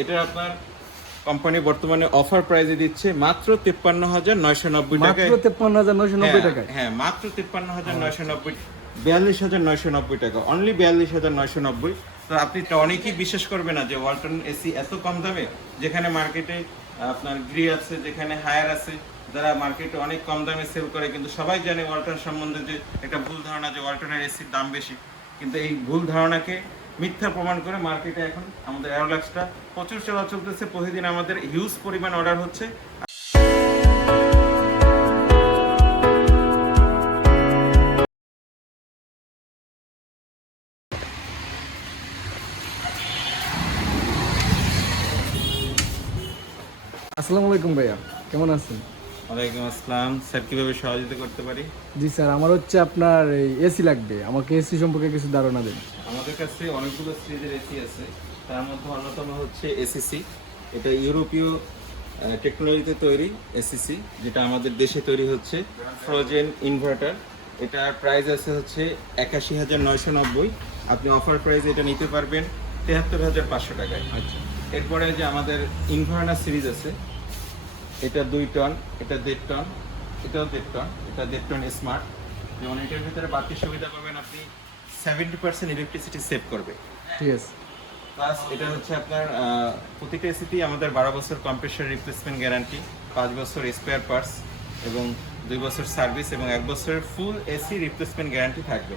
এটা আপনার কোম্পানি বর্তমানে অফার প্রাইসে দিচ্ছে মাত্র 53,990 টাকায়। মাত্র 53,990 টাকায়। হ্যাঁ, মাত্র 53,990, 42,990 টাকা, অনলি 42,990। তো আপনি তো অনেকেই বিশ্বাস করবে না যে ওয়ালটন এসি এত কম দামে, যেখানে মার্কেটে আপনার গ্রি আছে, যেখানে হায়ার আছে, যারা মার্কেটে অনেক কম দামে সেল করে, কিন্তু সবাই জানে ওয়ালটন সম্বন্ধে যে একটা ভুল ধারণা যে ওয়ালটনের এসির দাম বেশি। কিন্তু এই ভুল ধারণাকে মিথ্যা প্রমাণ করে মার্কেটে এখন আমাদের অ্যারোলাক্সটা প্রচুর চলা চলতেছে। প্রতিদিন আমাদের হিউজ পরিমাণ অর্ডার হচ্ছে। আসসালামু আলাইকুম ভাইয়া, কেমন আছেন? ওয়ালাইকুম আসসালাম স্যার, কিভাবে সহযোগিতা করতে পারি? জি স্যার, আমার হচ্ছে আপনার এই এসি লাগবে, আমাকে এসি সম্পর্কে কিছু ধারণা দেন। আমাদের কাছে অনেকগুলো সিরিজের এসি আছে, তার মধ্যে অন্যতম হচ্ছে এসিসি। এটা ইউরোপীয় টেকনোলজিতে তৈরি এসিসি, যেটা আমাদের দেশে তৈরি হচ্ছে ফ্রোজেন ইনভার্টার। এটার প্রাইস আছে হচ্ছে 81,990। আপনি অফার প্রাইসে এটা নিতে পারবেন 73,500 টাকায়। আচ্ছা, এরপরে যে আমাদের ইনভার্টার সিরিজ আছে, এটা 2 টন, এটা 1.5 টন, এটাও 1.5 টন, এটা 1.5 টন স্মার্ট। যেমন এটার ভিতরে বাড়তি সুবিধা পাবেন, আপনি 70% ইলেকট্রিসিটি সেভ করবে। ঠিক আছে। প্লাস এটা হচ্ছে আপনার প্রতিটা এসিতেই আমাদের 12 বছর কম্প্রেসার রিপ্লেসমেন্ট গ্যারান্টি, 5 বছর স্পেয়ার পার্টস এবং 2 বছর সার্ভিস এবং 1 বছরের ফুল এসি রিপ্লেসমেন্ট গ্যারান্টি থাকবে।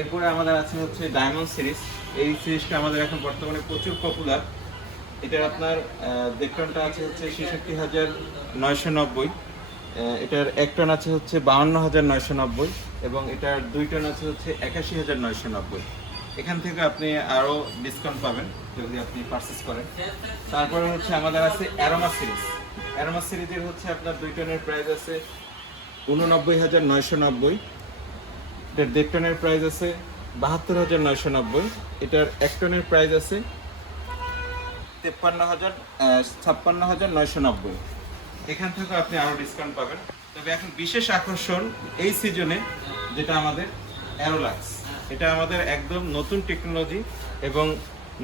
এরপরে আমাদের আছে হচ্ছে ডায়মন্ড সিরিজ। এই সিরিজটা আমাদের এখন বর্তমানে প্রচুর পপুলার। এটার আপনার দেখটনটা আছে হচ্ছে 66,990, এটার 1 টন আছে হচ্ছে 52,990 এবং এটার 2 টন আছে হচ্ছে 81,990। এখান থেকে আপনি আরও ডিসকাউন্ট পাবেন যদি আপনি পারচেস করেন। তারপরে হচ্ছে আমাদের আছে অ্যারোমা সিরিজ। অ্যারোমা সিরিজের হচ্ছে আপনার 2 টনের প্রাইস আছে 89,990, এটার 1.5 টনের প্রাইস আছে 72,990, এটার 1 টনের প্রাইস আছে 56,990। এখান থেকে আপনি আরও ডিসকাউন্ট পাবেন। তবে এখন বিশেষ আকর্ষণ এই সিজনে যেটা আমাদের অ্যারোলাক্স, এটা আমাদের একদম নতুন টেকনোলজি এবং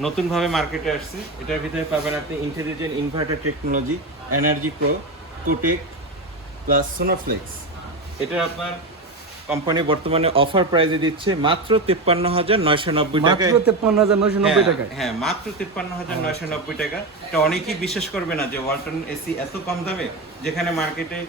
নতুনভাবে মার্কেটে আসছে। এটার ভিতরে পাবেন আপনি intelligent inverter technology, energy pro, Cotec plus Sonoflex. এটা আপনার কোম্পানি বর্তমানে অফার প্রাইসে দিচ্ছে মাত্র 53,990 টাকায়। মাত্র 53,990 টাকায়। হ্যাঁ, মাত্র 53,990 টাকা। এটা অনেকেই বিশ্বাস করবে না যে ওয়ালটন এসি এত কম দামে, যেখানে মার্কেটে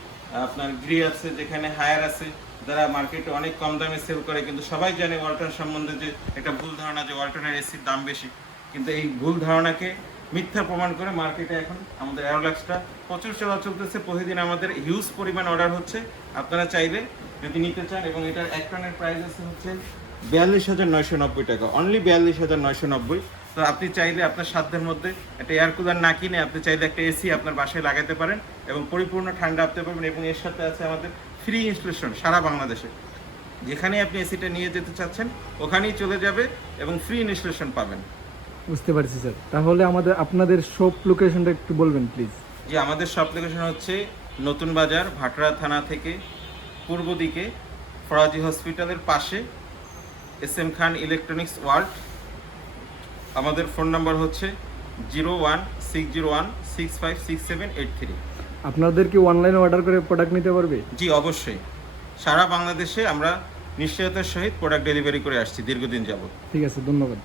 আপনার গ্রি আছে, যেখানে হায়ার আছে, যারা মার্কেটে অনেক কম দামে সেল করে, কিন্তু সবাই জানে ওয়ালটন সম্বন্ধে যে একটা ভুল ধারণা যে ওয়ালটনের এসির দাম বেশি। কিন্তু এই ভুল ধারণাকে মিথ্যা প্রমাণ করে মার্কেটে এখন আমাদের অ্যারোলাক্সটা প্রচুর চলা চলতেছে। প্রতিদিন আমাদের হিউজ পরিমাণ অর্ডার হচ্ছে। আপনারা চাইলে যদি নিতে চান, এবং এটার 1 টনের প্রাইস আছে হচ্ছে 42,990 টাকা, অনলি 42,990। তো আপনি চাইলে আপনার সাধ্যের মধ্যে একটা এয়ার কুলার না কিনে আপনি চাইলে একটা এসি আপনার বাসায় লাগাতে পারেন এবং পরিপূর্ণ ঠান্ডা আপনি পাবেন। এবং এর সাথে আছে আমাদের ফ্রি ইনস্টলেশন সারা বাংলাদেশে। যেখানেই আপনি এসিটা নিয়ে যেতে চাচ্ছেন ওখানেই চলে যাবে এবং ফ্রি ইনস্টলেশন পাবেন। বুঝতে পারছি স্যার, তাহলে আপনাদের শপ লোকেশনটা একটু বলবেন প্লিজ। যে আমাদের শপ লোকেশন হচ্ছে নতুন বাজার, ভাটরা থানা থেকে পূর্ব দিকে ফরাজি হসপিটালের পাশে, SM খান ইলেকট্রনিক্স ওয়ার্ল্ড। আমাদের ফোন নাম্বার হচ্ছে 016016566783। আপনাদের কি অনলাইনে অর্ডার করে প্রোডাক্ট নিতে পারবে? জি অবশ্যই, সারা বাংলাদেশে আমরা নিশ্চয়তার সহিত প্রোডাক্ট ডেলিভারি করে আসছি দীর্ঘদিন যাবত। ঠিক আছে, ধন্যবাদ।